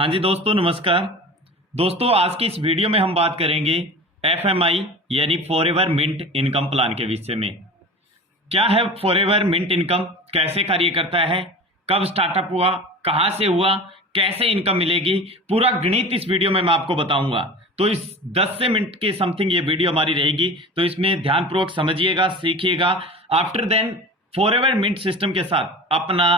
हाँ जी दोस्तों, नमस्कार। दोस्तों, आज की इस वीडियो में हम बात करेंगे एफएमआई यानी फॉरएवर मिंट इनकम प्लान के विषय में। क्या है फॉरएवर मिंट इनकम, कैसे कार्य करता है, कब स्टार्टअप हुआ, कहाँ से हुआ, कैसे इनकम मिलेगी, पूरा गणित इस वीडियो में मैं आपको बताऊंगा। तो इस 10 से मिनट के समथिंग ये वीडियो हमारी रहेगी, तो इसमें ध्यानपूर्वक समझिएगा, सीखिएगा। After then forever mint system के साथ अपना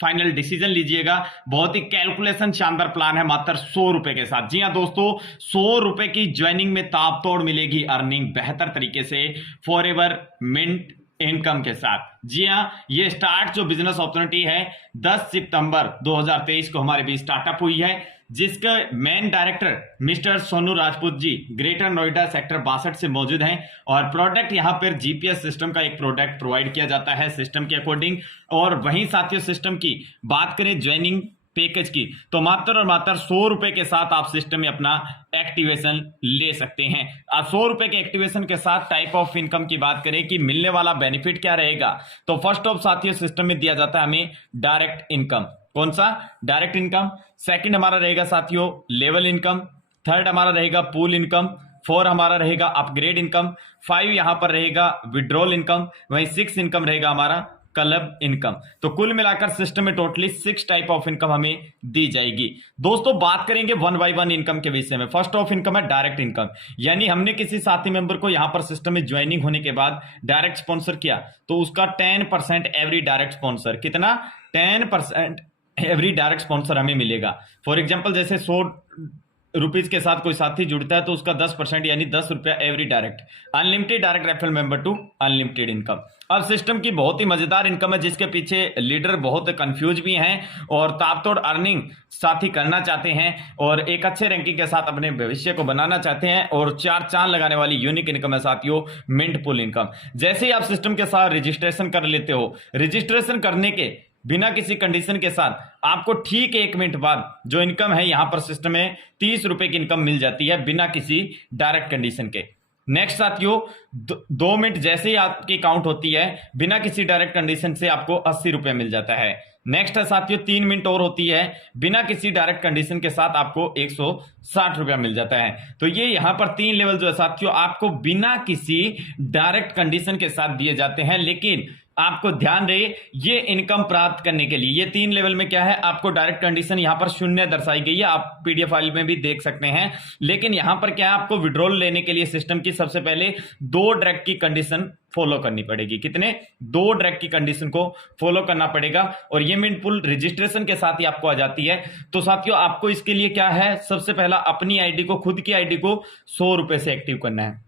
फाइनल डिसीजन लीजिएगा। बहुत ही कैलकुलेशन शानदार प्लान है, मात्र 100 रुपए के साथ। जी हाँ दोस्तों, 100 रुपए की ज्वाइनिंग में ताबतोड़ मिलेगी अर्निंग बेहतर तरीके से फॉरएवर मिंट इनकम के साथ। जी हाँ, ये स्टार्ट जो बिजनेस अपॉर्चुनिटी है 10 सितंबर 2023 को हमारे बीच स्टार्टअप हुई है, जिसका main director mister Sonu Rajput ji Greater Noida sector 62 से मौजूद हैं। और प्रोडक्ट यहाँ पर जीपीएस सिस्टम का एक प्रोडक्ट प्रोवाइड किया जाता है सिस्टम के अकॉर्डिंग। और वहीं साथियों, सिस्टम की बात करें ज्वाइनिंग पैकेज की, तो मात्र और मात्र 100 रुपए के साथ आप सिस्टम में अपना एक्टिवेशन ले सकते हैं। अब 100 रुपए के एक्टिवेशन के साथ टाइप ऑफ इनकम की बात करें कि मिलने वाला बेनिफिट क्या रहेगा, तो फर्स्ट ऑफ साथियों सिस्टम में दिया जाता है हमें डायरेक्ट इनकम। कौन सा? Direct income. सेकंड हमारा रहेगा साथियों लेवल इनकम। थर्ड हमारा रहेगा पूल इनकम। 4 हमारा रहेगा अपग्रेड इनकम। 5 यहां पर रहेगा विड्रॉल इनकम। वहीं 6 इनकम रहेगा हमारा क्लब इनकम। तो कुल मिलाकर सिस्टम में टोटली 6 टाइप ऑफ इनकम हमें दी जाएगी। दोस्तों, बात करेंगे वन बाय वन इनकम के विषय में। फर्स्ट ऑफ इनकम है डायरेक्ट इनकम, यानी हमने किसी साथी मेंबर को यहां पर सिस्टम में ज्वाइनिंग होने के बाद डायरेक्ट स्पॉन्सर किया, तो उसका 10% एवरी डायरेक्ट स्पॉन्सर, कितना? 10% एवरी डायरेक्ट स्पॉन्सर हमें मिलेगा। फॉर एग्जाम्पल, जैसे 100 रुपीज के साथ कोई साथी जुड़ता है तो उसका 10% यानी 10 रुपया every direct. Unlimited direct referral member to unlimited income. अब सिस्टम की बहुत ही मजेदार इनकम है, जिसके पीछे लीडर बहुत कंफ्यूज भी हैं और ताबतोड़ अर्निंग साथी करना चाहते हैं और एक अच्छे रैंकिंग के साथ अपने भविष्य को बनाना चाहते हैं। और 4 चांद लगाने वाली यूनिक इनकम है साथियों मिंट पुल इनकम। जैसे ही आप सिस्टम के साथ रजिस्ट्रेशन कर लेते हो, रजिस्ट्रेशन करने के बिना किसी कंडीशन के साथ आपको ठीक 1 मिनट बाद जो इनकम है यहां पर सिस्टम में 30 रुपए की इनकम मिल जाती है बिना किसी डायरेक्ट कंडीशन के। नेक्स्ट साथियों, 2 मिनट जैसे ही आपकी काउंट होती है बिना किसी डायरेक्ट कंडीशन से आपको 80 रुपए मिल जाता है। नेक्स्ट है साथियों 3 मिनट और होती है, बिना किसी डायरेक्ट कंडीशन के साथ आपको 160 रुपया मिल जाता है। तो ये यहां पर 3 लेवल जो है साथियों आपको बिना किसी डायरेक्ट कंडीशन के साथ दिए जाते हैं। लेकिन आपको ध्यान रहे, ये इनकम प्राप्त करने के लिए ये 3 लेवल में क्या है, आपको डायरेक्ट कंडीशन यहां पर 0 दर्शाई गई है, आप पीडीएफ फाइल में भी देख सकते हैं। लेकिन यहां पर क्या है, आपको विड्रॉल लेने के लिए सिस्टम की सबसे पहले 2 डायरेक्ट की कंडीशन फॉलो करनी पड़ेगी। कितने? 2 डायरेक्ट की कंडीशन को फॉलो करना पड़ेगा और ये मिंट पुल रजिस्ट्रेशन के साथ ही आपको आ जाती है। तो साथियों आपको इसके लिए क्या है, सबसे पहला अपनी आईडी को, खुद की आईडी को 100 रुपए से एक्टिव करना है।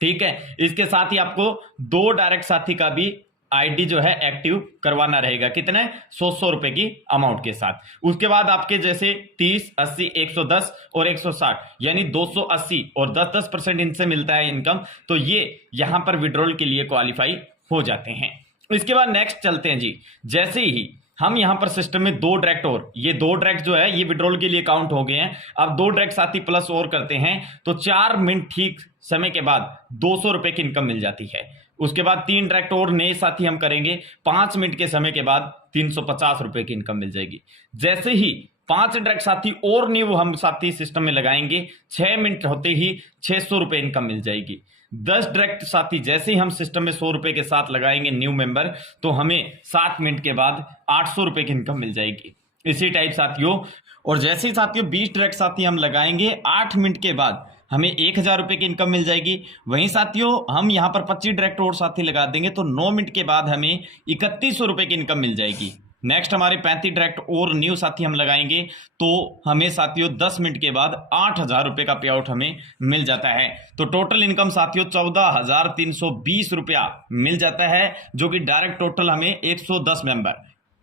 ठीक है, इसके साथ ही आपको 2 डायरेक्ट साथी का भी आईडी जो है एक्टिव करवाना रहेगा। कितने? 100 रुपए की अमाउंट के साथ। उसके बाद आपके जैसे 30, 80, 110 और 160 यानी 280 और 10% इनसे मिलता है इनकम, तो ये यहां पर विड्रॉल के लिए क्वालिफाई हो जाते हैं। इसके बाद नेक्स्ट चलते हैं जी। जैसे ही हम यहां पर सिस्टम में 2 डायरेक्ट और ये 2 डायरेक्ट जो है ये विड्रॉल के लिए काउंट हो गए हैं। अब 2 डायरेक्ट साथी प्लस और करते हैं तो 4 मिनट ठीक समय के बाद 200 रुपए की इनकम मिल जाती है। उसके बाद 3 डायरेक्ट और नए साथी हम करेंगे, 5 मिनट के समय के बाद 350 रुपए की इनकम मिल जाएगी। जैसे ही 5 डायरेक्ट साथी और न्यू हम साथी सिस्टम में लगाएंगे, 6 मिनट होते ही 600 रुपए इनकम मिल जाएगी। 10 डायरेक्ट साथी जैसे ही हम सिस्टम में 100 रुपए के साथ लगाएंगे न्यू मेंबर, तो हमें 7 मिनट के बाद 800 रुपए की इनकम मिल जाएगी। इसी टाइप साथियों, और जैसे ही साथियों 20 डायरेक्ट साथी हम लगाएंगे, 8 मिनट के बाद हमें 1000 रुपए की इनकम मिल जाएगी। वहीं साथियों हम यहां पर 25 डायरेक्ट और साथी लगा देंगे तो 9 मिनट के बाद हमें 3100 रुपए की इनकम मिल जाएगी। नेक्स्ट हमारे 35 डायरेक्ट और न्यू साथी हम लगाएंगे तो हमें साथियों 10 मिनट के बाद 8000 रुपए का पे आउट हमें मिल जाता है। तो टोटल इनकम साथियों 14,320 रुपया मिल जाता है, जो कि डायरेक्ट टोटल हमें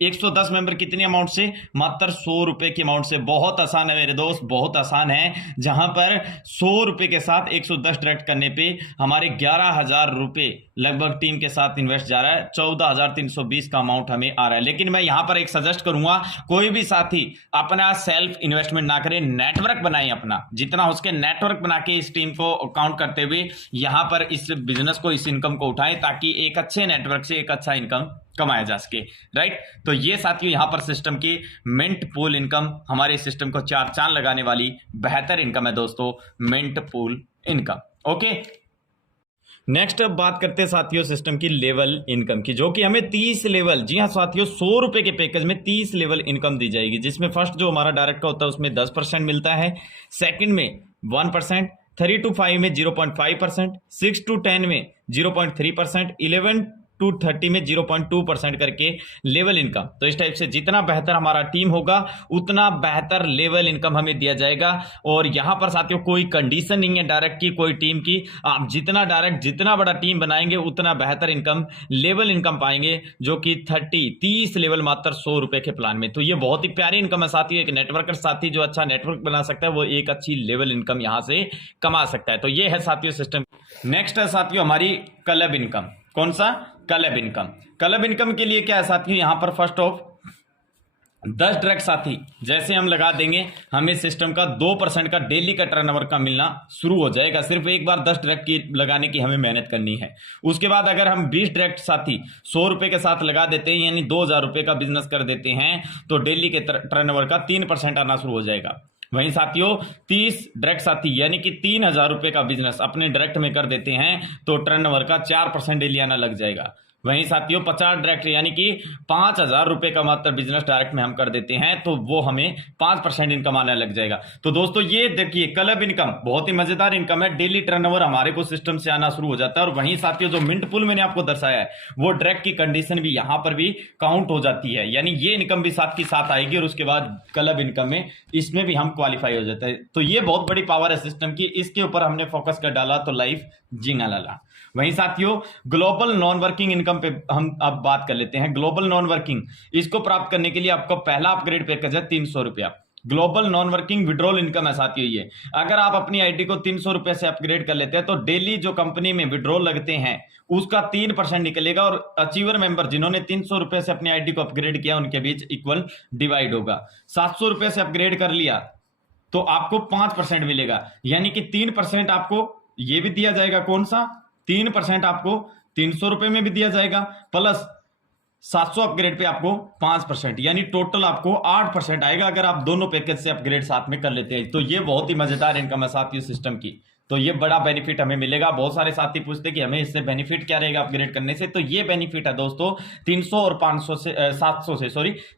110 मेंबर कितनी अमाउंट से? मात्र 100 रुपए की अमाउंट से। बहुत आसान है मेरे दोस्त, बहुत आसान है। जहां पर 100 रुपए के साथ 110 डायरेक्ट करने पे हमारे 11,000 रुपए लगभग टीम के साथ इन्वेस्ट जा रहा है। 14,320 का अमाउंट हमें आ रहा है। लेकिन मैं यहां पर एक सजेस्ट करूंगा, कोई भी साथी अपना सेल्फ इन्वेस्टमेंट ना करे, नेटवर्क बनाए अपना, जितना हो सके नेटवर्क बना के इस टीम को काउंट करते हुए यहां पर इस बिजनेस को, इस इनकम को उठाएं, ताकि एक अच्छे नेटवर्क से एक अच्छा इनकम कमाया जा सके, राइट। तो ये साथियों यहाँ पर सिस्टम की मिंट पूल इनकम, हमारे सिस्टम को चार चांद लगाने वाली बेहतर इनकम है दोस्तों, mint pool income. Okay, next अब बात करते हैं साथियों सिस्टम की लेवल इनकम की, जो कि हमें 30 लेवल, जी हाँ साथियों, 100 रुपए के पैकेज में 30 लेवल इनकम दी जाएगी, जिसमें फर्स्ट जो हमारा डायरेक्ट का होता है उसमें 10% मिलता है, सेकंड में 1%, 3 to 5 में 0.5%, 6 to 10 में 0.3%, 11 to 30 में 0.2% करके लेवल इनकम। तो इस टाइप से जितना बेहतर हमारा टीम होगा उतना बेहतर लेवल इनकम हमें दिया जाएगा। और यहां पर साथियों कोई कंडीशन नहीं है डायरेक्ट की, कोई टीम की, आप जितना डायरेक्ट जितना बड़ा टीम बनाएंगे उतना बेहतर इनकम, लेवल इनकम पाएंगे, जो कि 30 लेवल मात्र 100 रुपए के प्लान में। तो ये बहुत ही प्यारी इनकम है साथियों। एक नेटवर्कर साथी जो अच्छा नेटवर्क बना सकता है वो एक अच्छी लेवल इनकम यहां से कमा सकता है। तो ये है साथियों सिस्टम। नेक्स्ट है साथियों हमारी क्लब इनकम। कौन सा? Club income. क्लब इनकम के लिए क्या है साथियों, यहां पर फर्स्ट ऑफ 10 डायरेक्ट साथी जैसे हम लगा देंगे, हमें सिस्टम का 2% का डेली का टर्नओवर का मिलना शुरू हो जाएगा। सिर्फ एक बार 10 डायरेक्ट की लगाने की हमें मेहनत करनी है। उसके बाद अगर हम 20 डायरेक्ट साथी 100 रुपए के साथ लगा देते हैं, यानी 2000 रुपए का बिजनेस कर देते हैं, तो डेली के टर्नओवर का 3% आना शुरू हो जाएगा। वहीं साथियों 30 डायरेक्ट साथी यानी कि 3000 रुपए का बिजनेस अपने डायरेक्ट में कर देते हैं, तो टर्नओवर का 4% डेली आना लग जाएगा। वहीं साथियों 50 डायरेक्ट यानी कि 5000 रुपए का मात्र बिजनेस डायरेक्ट में हम कर देते हैं, तो वो हमें 5% इनकम आने लग जाएगा। तो दोस्तों ये देखिए क्लब इनकम बहुत ही मजेदार इनकम है। डेली टर्नओवर हमारे को सिस्टम से आना शुरू हो जाता है। और वहीं साथियों जो मिंट पूल मैंने आपको दर्शाया है वो डायरेक्ट की कंडीशन भी यहां पर भी काउंट हो जाती है, यानी ये इनकम भी साथ की साथ आएगी। और उसके बाद क्लब इनकम में इसमें भी हम क्वालिफाई हो जाते हैं। तो ये बहुत बड़ी पावर है सिस्टम की, इसके ऊपर हमने फोकस कर डाला तो लाइफ जिंगा लाला। वहीं साथियों ग्लोबल नॉन वर्किंग इनकम पे हम अब बात कर लेते हैं। ग्लोबल नॉन वर्किंग, इसको प्राप्त करने के लिए आपका पहला अपग्रेड पैकेज है 300 रुपया। Global non working withdrawal income है साथियों ये। अगर आप अपनी आईडी को 300 रुपए से अपग्रेड कर लेते हैं तो डेली जो कंपनी में विड्रॉल लगते हैं उसका 3% निकलेगा, और अचीवर मेंबर जिन्होंने 300 रुपए से अपनी आईडी को अपग्रेड किया उनके बीच इक्वल डिवाइड होगा। 700 रुपए से अपग्रेड कर लिया तो आपको 5% मिलेगा, यानी कि 3% आपको ये भी दिया जाएगा। कौन सा? 3% आपको 300 रुपए में भी दिया जाएगा, प्लस 700 अपग्रेड पे आपको 5%, यानी टोटल आपको 8% आएगा अगर आप दोनों पैकेज से अपग्रेड साथ में कर लेते हैं। तो ये बहुत ही मजेदार इनकम है साथियों सिस्टम की। तो ये बड़ा बेनिफिट हमें मिलेगा। बहुत सारे साथी पूछते कि हमें इससे बेनिफिट क्या रहेगा अपग्रेड करने से, तो ये बेनिफिट है दोस्तों 300 और 500 से 700 से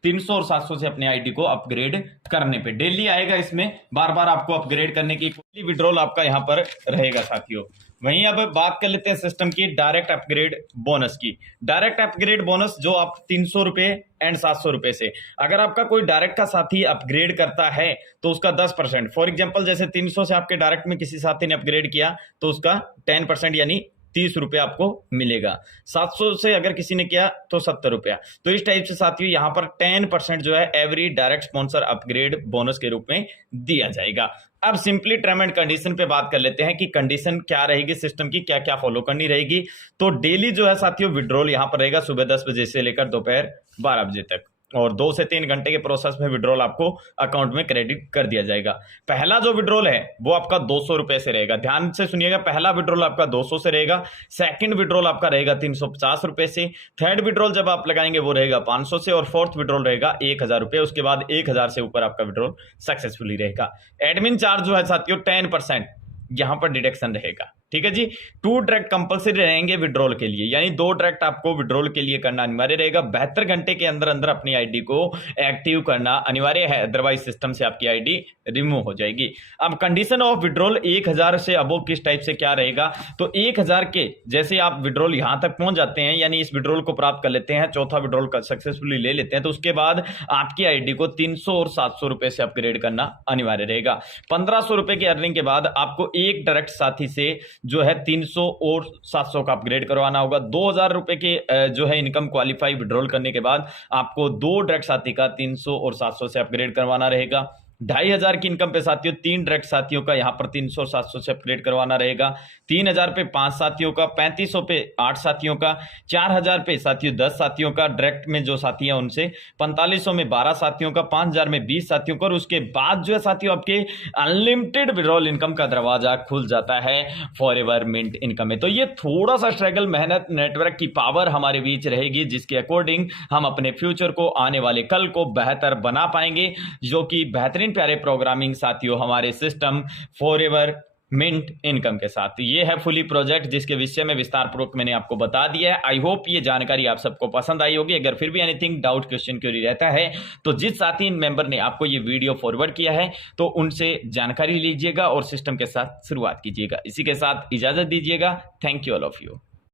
300 और 700 से अपने आईडी को अपग्रेड करने पे डेली आएगा। इसमें बार बार आपको अपग्रेड करने की विड्रॉल आपका यहाँ पर रहेगा साथियों। वहीं अब बात कर लेते हैं सिस्टम की डायरेक्ट अपग्रेड बोनस की। डायरेक्ट अपग्रेड बोनस जो आप 300 रुपए एंड 700 रुपए से, अगर आपका कोई डायरेक्ट का साथी अपग्रेड करता है तो उसका 10%, फॉर एग्जांपल जैसे 300 से आपके डायरेक्ट में किसी साथी ने अपग्रेड किया तो उसका 10% यानी 30 रुपया आपको मिलेगा। 700 से अगर किसी ने किया तो 70 रुपया। तो इस टाइप से साथियों यहाँ पर 10% जो है every direct sponsor upgrade bonus के रूप में दिया जाएगा। अब सिंपली टर्म एंड कंडीशन पे बात कर लेते हैं कि कंडीशन क्या रहेगी सिस्टम की, क्या क्या फॉलो करनी रहेगी। तो डेली जो है साथियों विड्रॉल यहां पर रहेगा सुबह 10 बजे से लेकर दोपहर 12 बजे तक, और 2 से 3 घंटे के प्रोसेस में विड्रॉल आपको अकाउंट में क्रेडिट कर दिया जाएगा। पहला जो विड्रॉल है वो आपका 200 रुपए से रहेगा। ध्यान से सुनिएगा, पहला विड्रॉल आपका 200 से रहेगा, सेकंड विड्रॉल आपका रहेगा 350 रुपए से, थर्ड विड्रॉल जब आप लगाएंगे वो रहेगा 500 से, और फोर्थ विड्रॉल रहेगा 1000 रुपए। उसके बाद 1000 से ऊपर आपका विड्रॉल सक्सेसफुली रहेगा। एडमिन चार्ज जो है साथियों 10% यहां पर डिडक्शन रहेगा। ठीक है जी। 2 डायरेक्ट कंपलसरी रहेंगे विड्रॉल के लिए, यानी 2 डायरेक्ट आपको विड्रॉल के लिए करना अनिवार्य रहेगा। 72 घंटे के अंदर अंदर अपनी आईडी को एक्टिव करना अनिवार्य है, अदरवाइज सिस्टम से आपकी आईडी रिमूव हो जाएगी। अब कंडीशन ऑफ विड्रॉल 1000 से अबव किस टाइप से क्या रहेगा, तो 1000 के जैसे आप विड्रॉल यहां तक पहुंच जाते हैं, यानी इस विड्रॉल को प्राप्त कर लेते हैं, चौथा विड्रॉल सक्सेसफुली ले लेते हैं, तो उसके बाद आपकी आईडी को 300 और 700 रुपए से अपग्रेड करना अनिवार्य रहेगा। 1500 रुपए की अर्निंग के बाद आपको एक डायरेक्ट साथी से जो है 300 और 700 का अपग्रेड करवाना होगा। 2000 रुपए के जो है इनकम क्वालिफाई विड्रॉल करने के बाद आपको 2 डायरेक्ट साथी का 300 और 700 से अपग्रेड करवाना रहेगा। 2,500 की इनकम पे साथियों 3 डायरेक्ट साथियों का यहाँ पर 300 700 से अपग्रेड करवाना रहेगा। 3,000 पे 5 साथियों का, 3500 पे 8 साथियों का, 4,000 पे साथियों 10 साथियों का, डायरेक्ट में जो साथी हैं उनसे 4500 में 12 साथियों का, 5,000 में 20 साथियों का, और उसके बाद जो है साथियों आपके अनलिमिटेड विड्रॉल इनकम का दरवाजा खुल जाता है फॉरएवर मिंट इनकम में। तो ये थोड़ा सा स्ट्रगल, मेहनत, नेटवर्क की पावर हमारे बीच रहेगी, जिसके अकॉर्डिंग हम अपने फ्यूचर को, आने वाले कल को बेहतर बना पाएंगे, जो कि बेहतरीन प्यारे प्रोग्रामिंग साथियों हमारे सिस्टम फॉरएवर मिंट इनकम के साथ। ये है फुली प्रोजेक्ट, जिसके विषय में विस्तार पूर्वक मैंने आपको बता दिया है। आई होप ये जानकारी आप सबको पसंद आई होगी। अगर फिर भी एनीथिंग डाउट, क्वेश्चन, क्वेरी रहता है तो जिस साथी मेंबर ने आपको ये वीडियो फॉरवर्ड किया है तो उनसे जानकारी लीजिएगा और सिस्टम के साथ शुरुआत कीजिएगा। इसी के साथ इजाजत दीजिएगा। Thank you all of you.